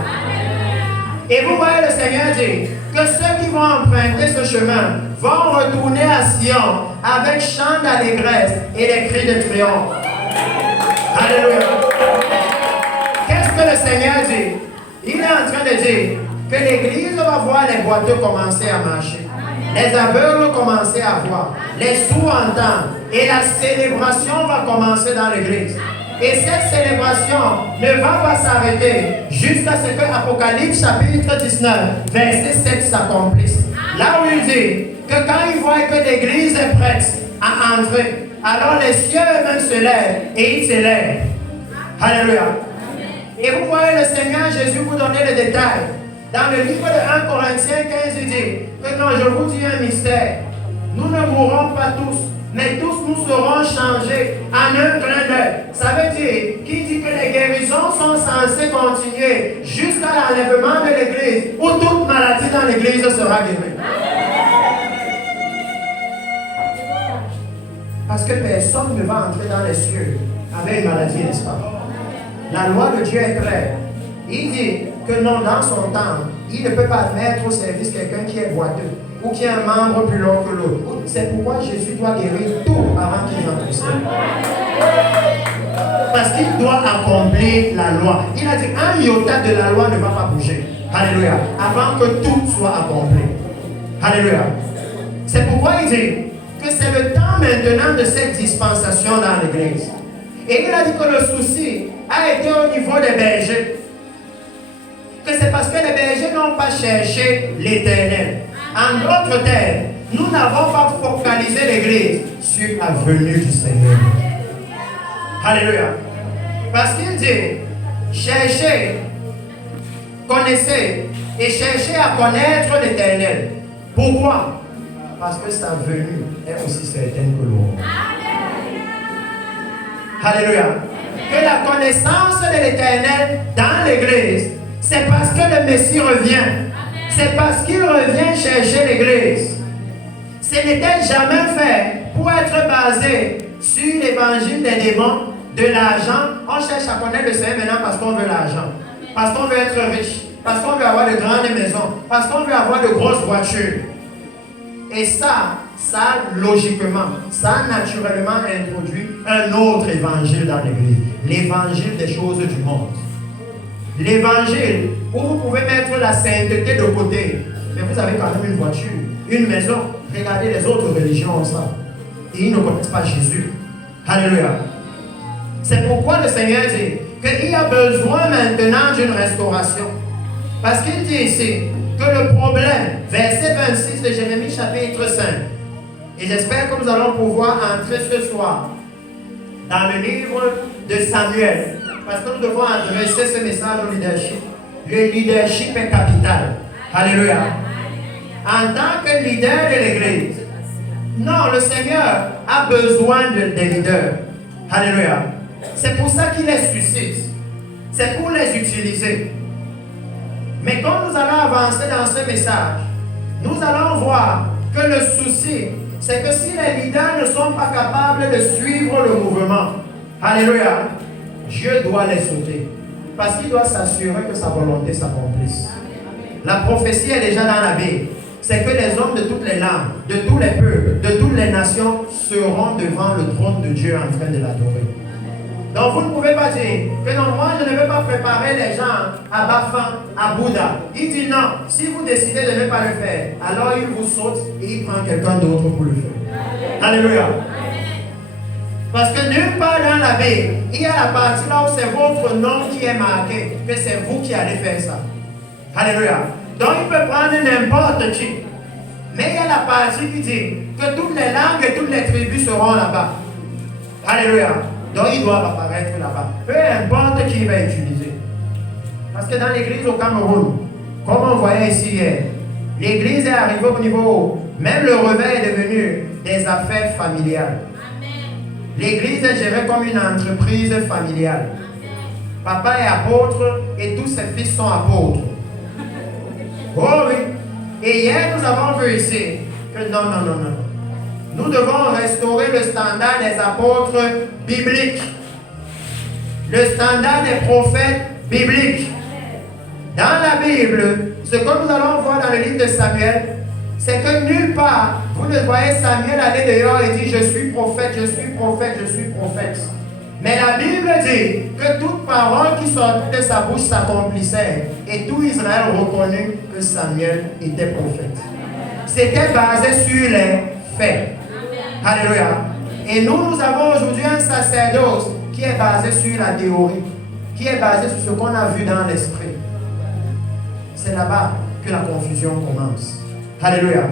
Et vous voyez le Seigneur dire que ceux qui vont emprunter ce chemin vont retourner à Sion avec chant d'allégresse et des cris de triomphe. Alléluia. Qu'est-ce que le Seigneur dit? Il est en train de dire que l'Église va voir les boiteux commencer à marcher, les aveugles commencer à voir, les sourds entendre, et la célébration va commencer dans l'Église. Et cette célébration ne va pas s'arrêter jusqu'à ce que Apocalypse chapitre 19, verset 7 s'accomplisse. Là où il dit que quand il voit que l'Église est prête à entrer, alors les cieux eux-mêmes se lèvent et ils s'élèvent. Alléluia. Et vous voyez le Seigneur Jésus vous donner les détails. Dans le livre de 1 Corinthiens 15, il dit que non, je vous dis un mystère. Nous ne mourrons pas tous, mais tous nous serons changés en un clin d'œil. Ça veut dire qu'il dit que les guérisons sont censées continuer jusqu'à l'enlèvement de l'Église, où toute maladie dans l'Église sera guérie. Parce que personne ne va entrer dans les cieux avec une maladie, n'est-ce pas? La loi de Dieu est claire. Il dit que non, dans son temps, il ne peut pas mettre au service quelqu'un qui est boiteux ou qui a un membre plus long que l'autre. C'est pourquoi Jésus doit guérir tout avant qu'il entre au ciel. Parce qu'il doit accomplir la loi. Il a dit un iota de la loi ne va pas bouger. Alléluia. Avant que tout soit accompli. Alléluia. C'est pourquoi il dit que c'est le temps maintenant de cette dispensation dans l'Église. Et il a dit que le souci a été au niveau des bergers. Que c'est parce que les bergers n'ont pas cherché l'Éternel. En d'autres termes, nous n'avons pas focalisé l'Église sur la venue du Seigneur. Alléluia. Parce qu'il dit, cherchez, connaissez et cherchez à connaître l'Éternel. Pourquoi? Parce que sa venue est aussi certaine que l'aurore. Alléluia. Que la connaissance de l'Éternel dans l'Église, c'est parce que le Messie revient. C'est parce qu'il revient chercher l'Église. Ce n'était jamais fait pour être basé sur l'évangile des démons, de l'argent. On cherche à connaître le Seigneur maintenant parce qu'on veut l'argent. Parce qu'on veut être riche. Parce qu'on veut avoir de grandes maisons. Parce qu'on veut avoir de grosses voitures. Et ça logiquement, ça naturellement introduit un autre évangile dans l'Église. L'évangile des choses du monde. L'évangile où vous pouvez mettre la sainteté de côté, mais vous avez quand même une voiture, une maison. Regardez les autres religions ont ça. Et ils ne connaissent pas Jésus. Alléluia. C'est pourquoi le Seigneur dit qu'il y a besoin maintenant d'une restauration. Parce qu'il dit ici que le problème, verset 26 de Jérémie chapitre 5, et j'espère que nous allons pouvoir entrer ce soir dans le livre de Samuel, parce que nous devons adresser ce message au leadership. Le leadership est capital. Alléluia. En tant que leader de l'Église, non, le Seigneur a besoin des leaders. Alléluia. C'est pour ça qu'il les suscite. C'est pour les utiliser. Mais quand nous allons avancer dans ce message, nous allons voir que le souci, c'est que si les leaders ne sont pas capables de suivre le mouvement, alléluia, Dieu doit les sauter. Parce qu'il doit s'assurer que sa volonté s'accomplisse. La prophétie est déjà dans la Bible. C'est que les hommes de toutes les langues, de tous les peuples, de toutes les nations seront devant le trône de Dieu en train de l'adorer. Donc vous ne pouvez pas dire que non, moi je ne vais pas préparer les gens à Bafan, à Bouddha. Il dit non, si vous décidez de ne pas le faire, alors il vous saute et il prend quelqu'un d'autre pour le faire. Alléluia. Parce que nulle part dans la Bible, il y a la partie là où c'est votre nom qui est marqué, que c'est vous qui allez faire ça. Alléluia. Donc il peut prendre n'importe qui. Mais il y a la partie qui dit que toutes les langues et toutes les tribus seront là-bas. Alléluia. Donc ils doivent apparaître là-bas. Peu importe qui va utiliser. Parce que dans l'église au Cameroun, comme on voyait ici hier, l'église est arrivée au niveau haut. Même le réveil est devenu des affaires familiales. L'église est gérée comme une entreprise familiale. Papa est apôtre et tous ses fils sont apôtres. Oh oui. Et hier, nous avons vu ici que non. Nous devons restaurer le standard des apôtres bibliques. Le standard des prophètes bibliques. Dans la Bible, ce que nous allons voir dans le livre de Samuel, c'est que nulle part, vous ne voyez Samuel aller dehors et dire « Je suis prophète, je suis prophète, je suis prophète ». Mais la Bible dit que toute parole qui sortait de sa bouche s'accomplissait. Et tout Israël reconnut que Samuel était prophète. C'était basé sur les faits. Alléluia. Et nous avons aujourd'hui un sacerdoce qui est basé sur la théorie, qui est basé sur ce qu'on a vu dans l'esprit. C'est là-bas que la confusion commence. Alléluia.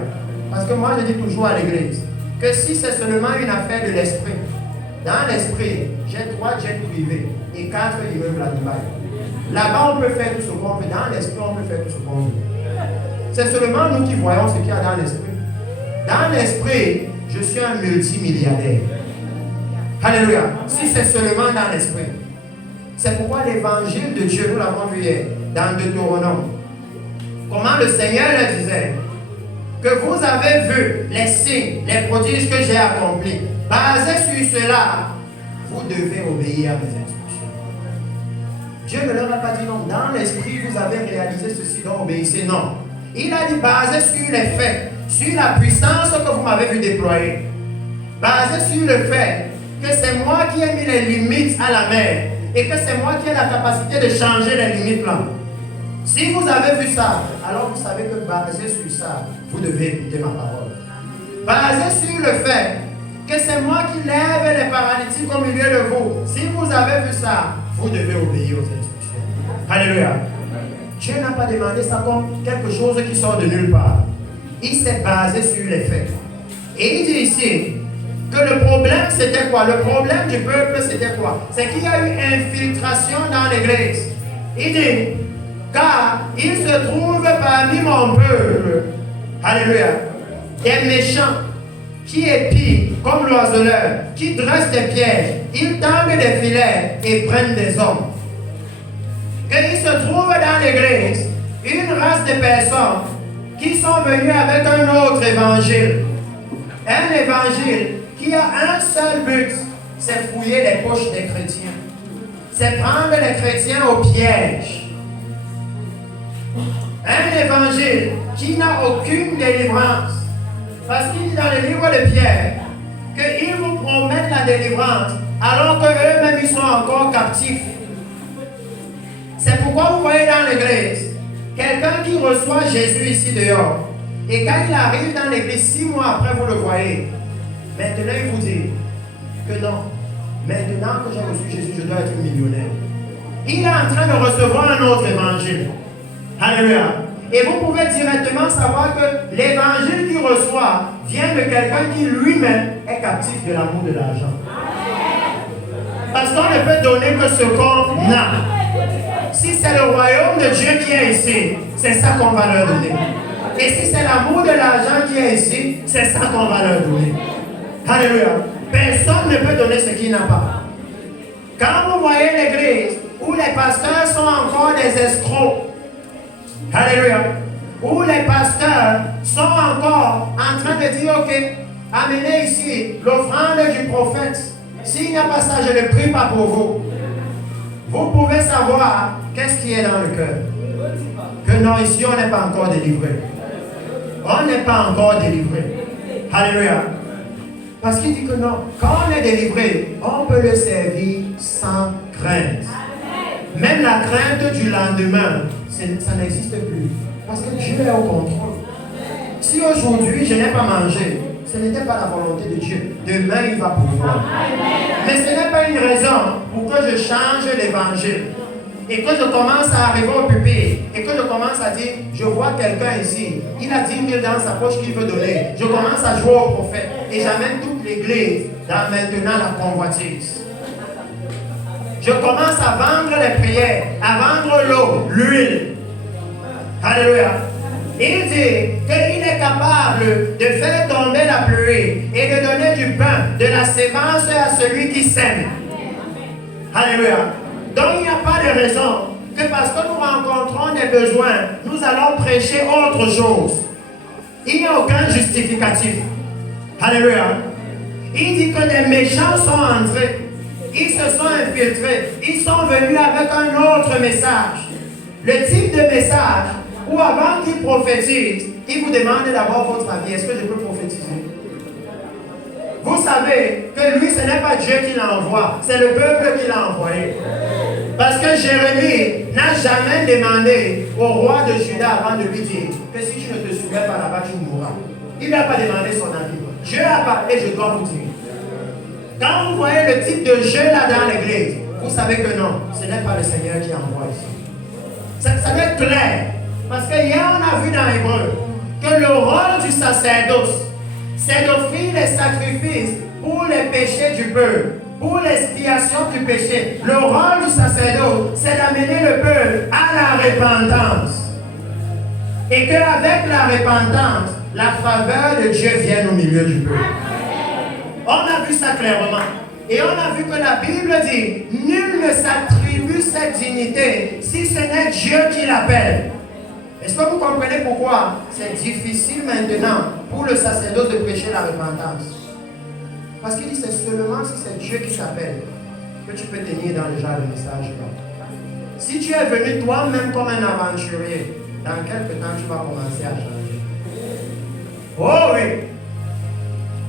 Parce que moi, je dis toujours à l'église que si c'est seulement une affaire de l'esprit, dans l'esprit, j'ai 3 jets privés et 4 immeubles à Dubaï. Là-bas, on peut faire tout ce qu'on veut. Dans l'esprit, on peut faire tout ce qu'on veut. C'est seulement nous qui voyons ce qu'il y a dans l'esprit. Dans l'esprit, je suis un multimilliardaire. Alléluia. Si c'est seulement dans l'esprit. C'est pourquoi l'évangile de Dieu, nous l'avons vu hier, dans Deutéronome. Comment le Seigneur le disait, que vous avez vu les signes, les prodiges que j'ai accomplis. Basé sur cela, vous devez obéir à mes instructions. Dieu ne leur a pas dit non. Dans l'esprit, vous avez réalisé ceci, donc obéissez. Non. Il a dit basé sur les faits, sur la puissance que vous m'avez vu déployer. Basé sur le fait que c'est moi qui ai mis les limites à la mer et que c'est moi qui ai la capacité de changer les limites là. Si vous avez vu ça, alors vous savez que basé sur ça, vous devez écouter ma parole. Basé sur le fait que c'est moi qui lève les paralytiques au milieu de vous. Si vous avez vu ça, vous devez obéir aux instructions. Alléluia. Dieu n'a pas demandé ça comme quelque chose qui sort de nulle part. Il s'est basé sur les faits. Et il dit ici que le problème c'était quoi? Le problème du peuple c'était quoi? C'est qu'il y a eu infiltration dans l'église. Il dit, car il se trouve parmi mon peuple, alléluia, des méchants qui épient comme l'oiseleur, qui dressent des pièges, ils tendent des filets et prennent des hommes. Qu'il se trouve dans l'église une race de personnes qui sont venues avec un autre évangile. Un évangile qui a un seul but, c'est fouiller les poches des chrétiens. C'est prendre les chrétiens au piège. Un évangile qui n'a aucune délivrance. Parce qu'il dit dans le livre de Pierre qu'ils vous promettent la délivrance alors qu'eux-mêmes ils sont encore captifs. C'est pourquoi vous voyez dans l'église quelqu'un qui reçoit Jésus ici dehors. Et quand il arrive dans l'église 6 mois après, vous le voyez. Maintenant, il vous dit que non, Maintenant que j'ai reçu Jésus, je dois être millionnaire. Il est en train de recevoir un autre évangile. Alléluia. Et vous pouvez directement savoir que l'évangile qu'il reçoit vient de quelqu'un qui lui-même est captif de l'amour de l'argent. Parce qu'on ne peut donner que ce qu'on a. Si c'est le royaume de Dieu qui est ici, c'est ça qu'on va leur donner. Et si c'est l'amour de l'argent qui est ici, c'est ça qu'on va leur donner. Alléluia. Personne ne peut donner ce qu'il n'a pas. Quand vous voyez l'église où les pasteurs sont encore des escrocs, alléluia, où les pasteurs sont encore en train de dire, ok, amenez ici l'offrande du prophète. S'il n'y a pas ça, je ne prie pas pour vous. Vous pouvez savoir qu'est-ce qui est dans le cœur. Que non, ici on n'est pas encore délivré. On n'est pas encore délivré. Alléluia. Parce qu'il dit que non, quand on est délivré, on peut le servir sans crainte. Même la crainte du lendemain, ça n'existe plus. Parce que Dieu est au contrôle. Si aujourd'hui je n'ai pas mangé, ce n'était pas la volonté de Dieu. Demain il va pouvoir. Mais ce n'est pas une raison pour que je change l'évangile. Et que je commence à arriver au pupitre, et que je commence à dire, je vois quelqu'un ici, il a 10 000 dans sa poche qu'il veut donner. Je commence à jouer au prophète, et j'amène toute l'église dans maintenant la convoitise. Je commence à vendre les prières, à vendre l'eau, l'huile. Alléluia. Il dit qu'il est capable de faire tomber la pluie et de donner du pain, de la sémence à celui qui sème. Alléluia. Donc il n'y a pas de raison que parce que nous rencontrons des besoins, nous allons prêcher autre chose. Il n'y a aucun justificatif. Alléluia. Il dit que des méchants sont entrés. Ils se sont infiltrés. Ils sont venus avec un autre message. Le type de message où avant qu'ils prophétisent, ils vous demandent d'abord votre avis. Est-ce que je peux prophétiser? Vous savez que lui, ce n'est pas Dieu qui l'envoie, c'est le peuple qui l'a envoyé. Parce que Jérémie n'a jamais demandé au roi de Juda avant de lui dire que si tu ne te soumets pas là-bas, tu mourras. Il n'a pas demandé son avis. Dieu a parlé, je dois vous dire. Quand vous voyez le type de jeu là dans l'église, vous savez que non, ce n'est pas le Seigneur qui envoie ici. Ça doit être clair. Parce que hier on a vu dans l'Hébreu que le rôle du sacerdoce, c'est d'offrir les sacrifices pour les péchés du peuple, pour l'expiation du péché. Le rôle du sacerdoce, c'est d'amener le peuple à la repentance. Et qu'avec la repentance, la faveur de Dieu vienne au milieu du peuple. On a vu ça clairement. Et on a vu que la Bible dit, nul ne s'attribue cette dignité si ce n'est Dieu qui l'appelle. Est-ce que vous comprenez pourquoi c'est difficile maintenant pour le sacerdoce de prêcher la repentance? Parce qu'il dit c'est seulement si c'est Dieu qui s'appelle que tu peux tenir dans le genre de message là. Si tu es venu toi-même comme un aventurier, dans quelques temps tu vas commencer à changer. Oh oui!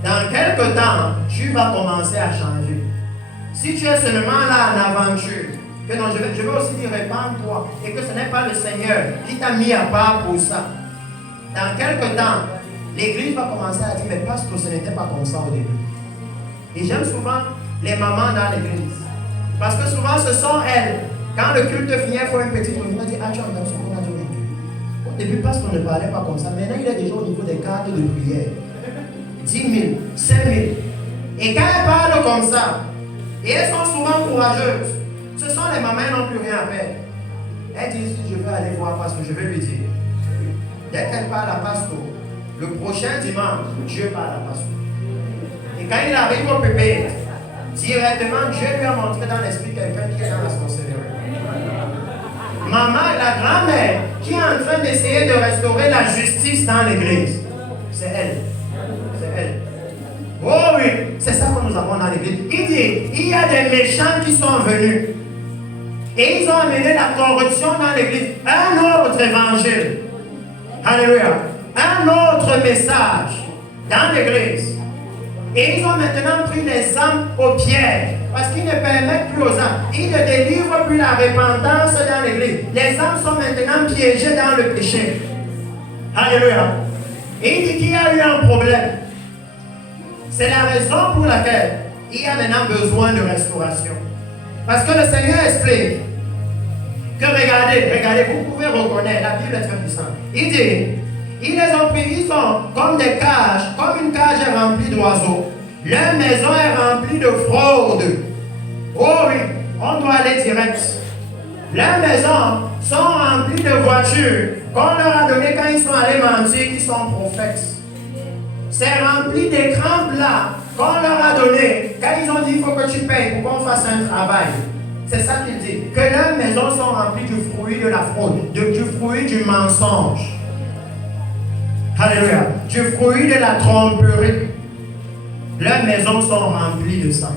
Dans quelques temps, tu vas commencer à changer. Si tu es seulement là en aventure, que non, je vais aussi dire répands-toi, et que ce n'est pas le Seigneur qui t'a mis à part pour ça. Dans quelques temps, l'église va commencer à dire, mais parce que ce n'était pas comme ça au début. Et j'aime souvent les mamans dans l'église. Parce que souvent ce sont elles. Quand le culte finit, il faut une petite revenue. Elle dit, ah tu as entendu ce qu'on a dit aujourd'hui. Au début, parce qu'on ne parlait pas comme ça. Maintenant, il est déjà au niveau des cartes de prière. 10 000, 5 000. Et quand elles parlent comme ça, et elles sont souvent courageuses, ce sont les mamans qui n'ont plus rien à faire. Elles disent, je vais aller voir parce que je vais lui dire. Dès qu'elle parle à Pasteur, le prochain dimanche, Dieu parle à Pasteur. Et quand il arrive au pupitre, directement, Dieu lui a montré dans l'esprit quelqu'un qui est dans la sorcellerie. Maman, la grand-mère, qui est en train d'essayer de restaurer la justice dans l'église, c'est elle. C'est elle. Oh oui, c'est ça que nous avons dans l'église. Il dit, il y a des méchants qui sont venus. Et ils ont amené la corruption dans l'église. Un autre évangile. Alléluia. Un autre message dans l'église. Et ils ont maintenant pris les âmes au piège. Parce qu'ils ne permettent plus aux âmes. Ils ne délivrent plus la repentance dans l'église. Les âmes sont maintenant piégées dans le péché. Alléluia. Et il dit qu'il y a eu un problème. C'est la raison pour laquelle il y a maintenant besoin de restauration. Parce que le Seigneur explique que regardez, vous pouvez reconnaître, la Bible est très puissante. Il dit, ils les ont pris, ils sont comme des cages, comme une cage est remplie d'oiseaux. Leur maison est remplie de fraude. Oh oui, on doit aller direct. Leurs maisons sont remplies de voitures qu'on leur a donné quand ils sont allés mentir qu'ils sont prophètes. C'est rempli d'écrans plats qu'on leur a donné quand ils ont dit il faut que tu payes pour qu'on fasse un travail. C'est ça qu'il dit. Que leurs maisons sont remplies du fruit de la fraude, du fruit du mensonge. Alléluia. Du fruit de la tromperie. Leurs maisons sont remplies de ça.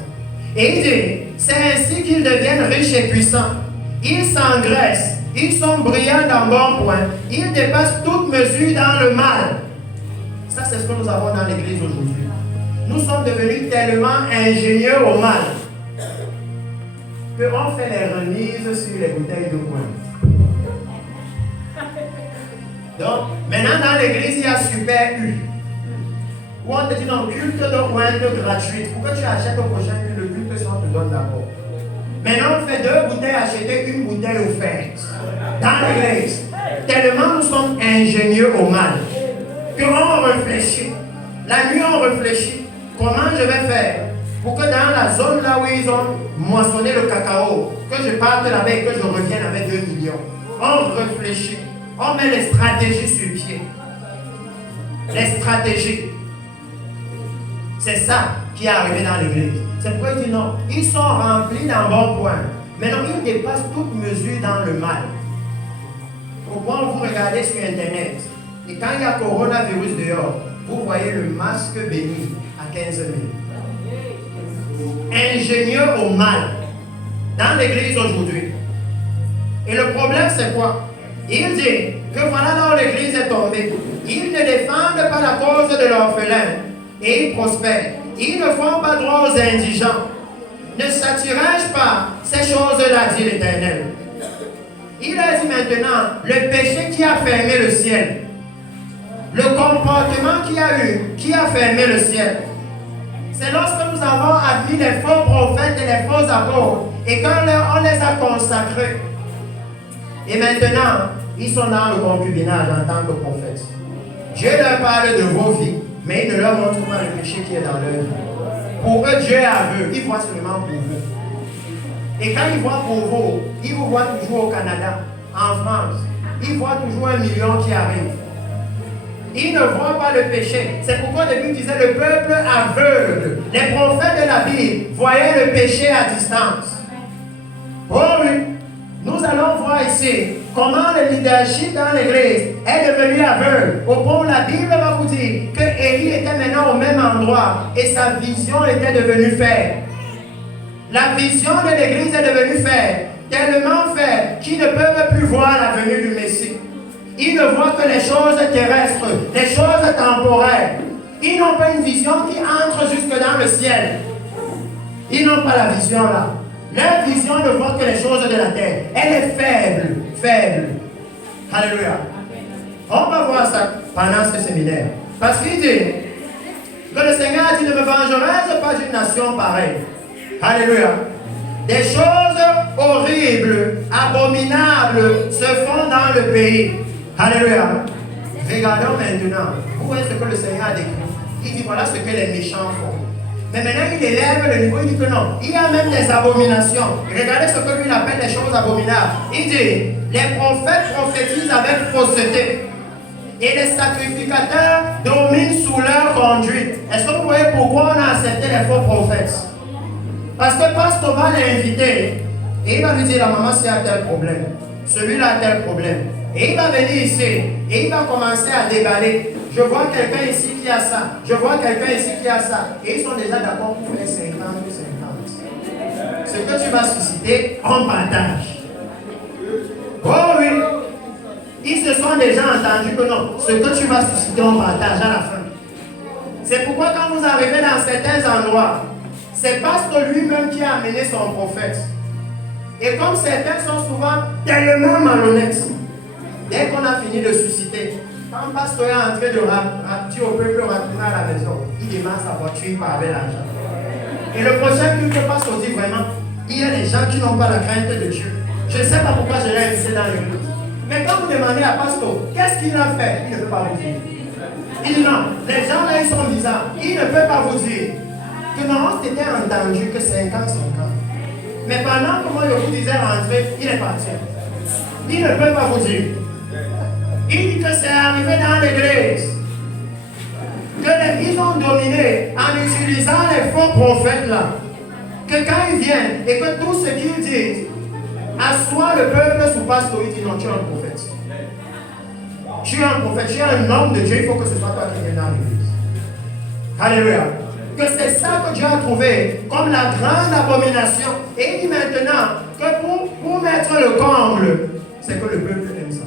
Et il dit, c'est ainsi qu'ils deviennent riches et puissants. Ils s'engraissent, ils sont brillants d'un bon point, ils dépassent toute mesure dans le mal. Ça, c'est ce que nous avons dans l'église aujourd'hui. Nous sommes devenus tellement ingénieux au mal qu'on fait les remises sur les bouteilles de coin. Donc, maintenant dans l'église, il y a Super U. Où on te dit non, culte de pointe gratuite. Pourquoi tu achètes au prochain culte le culte si on te donne d'abord? Maintenant, on fait 2 bouteilles achetées, une bouteille offerte. Dans l'église. Tellement nous sommes ingénieux au mal. Qu'on réfléchit. La nuit, on réfléchit. Comment je vais faire pour que dans la zone là où ils ont moissonné le cacao, que je parte là-bas et que je revienne avec 2 millions. On réfléchit. On met les stratégies sur pied. Les stratégies. C'est ça qui est arrivé dans l'église. C'est pourquoi il dit non. Ils sont remplis d'un bon point. Maintenant, ils dépassent toute mesure dans le mal. Pourquoi vous regardez sur Internet et quand il y a coronavirus dehors, vous voyez le masque béni à 15 000. Ingénieux au mal dans l'église aujourd'hui. Et le problème, c'est quoi? Il dit que voilà là où l'église est tombée. Ils ne défendent pas la cause de l'orphelin et ils prospèrent. Ils ne font pas droit aux indigents. Ne s'attirent pas ces choses-là, dit l'Éternel. Il a dit maintenant, le péché qui a fermé le ciel, le comportement qu'il y a eu, qui a fermé le ciel, c'est lorsque nous avons admis les faux prophètes et les faux apôtres et qu'on les a consacrés. Et maintenant, ils sont dans le concubinage en tant que prophètes. Dieu leur parle de vos vies, mais il ne leur montre pas le péché qui est dans leur vie. Pour eux, Dieu est aveugle, il voit seulement pour vous. Et quand il voit pour vous, il vous voit toujours au Canada, en France. Il voit toujours 1 million qui arrive. Il ne voit pas le péché. C'est pourquoi au début il disait le peuple aveugle. Les prophètes de la Bible voyaient le péché à distance. Oh oui, nous allons voir ici comment le leadership dans l'église est devenu aveugle. Au point où la Bible va vous dire que Élie était maintenant au même endroit et sa vision était devenue faible. La vision de l'église est devenue faible, tellement faible qu'ils ne peuvent plus voir la venue du Messie. Ils ne voient que les choses terrestres, les choses temporaires. Ils n'ont pas une vision qui entre jusque dans le ciel. Ils n'ont pas la vision là. Leur vision ne voit que les choses de la terre. Elle est faible, faible. Alléluia. On va voir ça pendant ce séminaire. Parce qu'il dit que le Seigneur a dit, ne me vengerai pas d'une nation pareille. Alléluia. Des choses horribles, abominables se font dans le pays. Alléluia. Regardons maintenant. Vous voyez ce que le Seigneur a décrit. Il dit voilà ce que les méchants font. Mais maintenant il élève le niveau, il dit que non. Il y a même des abominations. Regardez ce que lui appelle les choses abominables. Il dit les prophètes prophétisent avec fausseté. Et les sacrificateurs dominent sous leur conduite. Est-ce que vous voyez pourquoi on a accepté les faux prophètes? Parce que Pasteur va l'inviter et il va lui dire la maman s'il y a tel problème, celui-là a tel problème. Et il va venir ici et il va commencer à déballer. Je vois quelqu'un ici qui a ça, je vois quelqu'un ici qui a ça. Et ils sont déjà d'accord pour faire 50. Ce que tu vas susciter, on partage. Oh oui, ils se sont déjà entendus que non, ce que tu vas susciter, on partage à la fin. C'est pourquoi quand vous arrivez dans certains endroits, c'est Pasteur lui-même qui a amené son prophète. Et comme certains sont souvent tellement malhonnêtes, dès qu'on a fini de susciter, quand le pasteur est en train de dire au peuple retourner à la maison, il démarre sa voiture, il part avec l'argent. Et le prochain culte passe aussi vraiment. Il y a des gens qui n'ont pas la crainte de Dieu. Je ne sais pas pourquoi je l'ai invité dans l'église. Mais quand vous demandez à Pasteur, qu'est-ce qu'il a fait? Il ne peut pas vous dire. Il dit non, les gens là ils sont bizarres. Il ne peut pas vous dire que non, c'était entendu que 50, 50. Mais pendant que moi je vous disais rentrer, il est parti. Il ne peut pas vous dire. Il dit que c'est arrivé dans l'église. Qu'ils ont dominé en utilisant les faux prophètes là. Que quand ils viennent et que tout ce qu'ils disent assoit le peuple sous pasteur, il dit non, tu es un prophète. Tu es un prophète, tu es un homme de Dieu, il faut que ce soit toi qui viens dans l'église. Alléluia. Que c'est ça que Dieu a trouvé comme la grande abomination. Et il dit maintenant que pour mettre le comble, c'est que le peuple aime ça.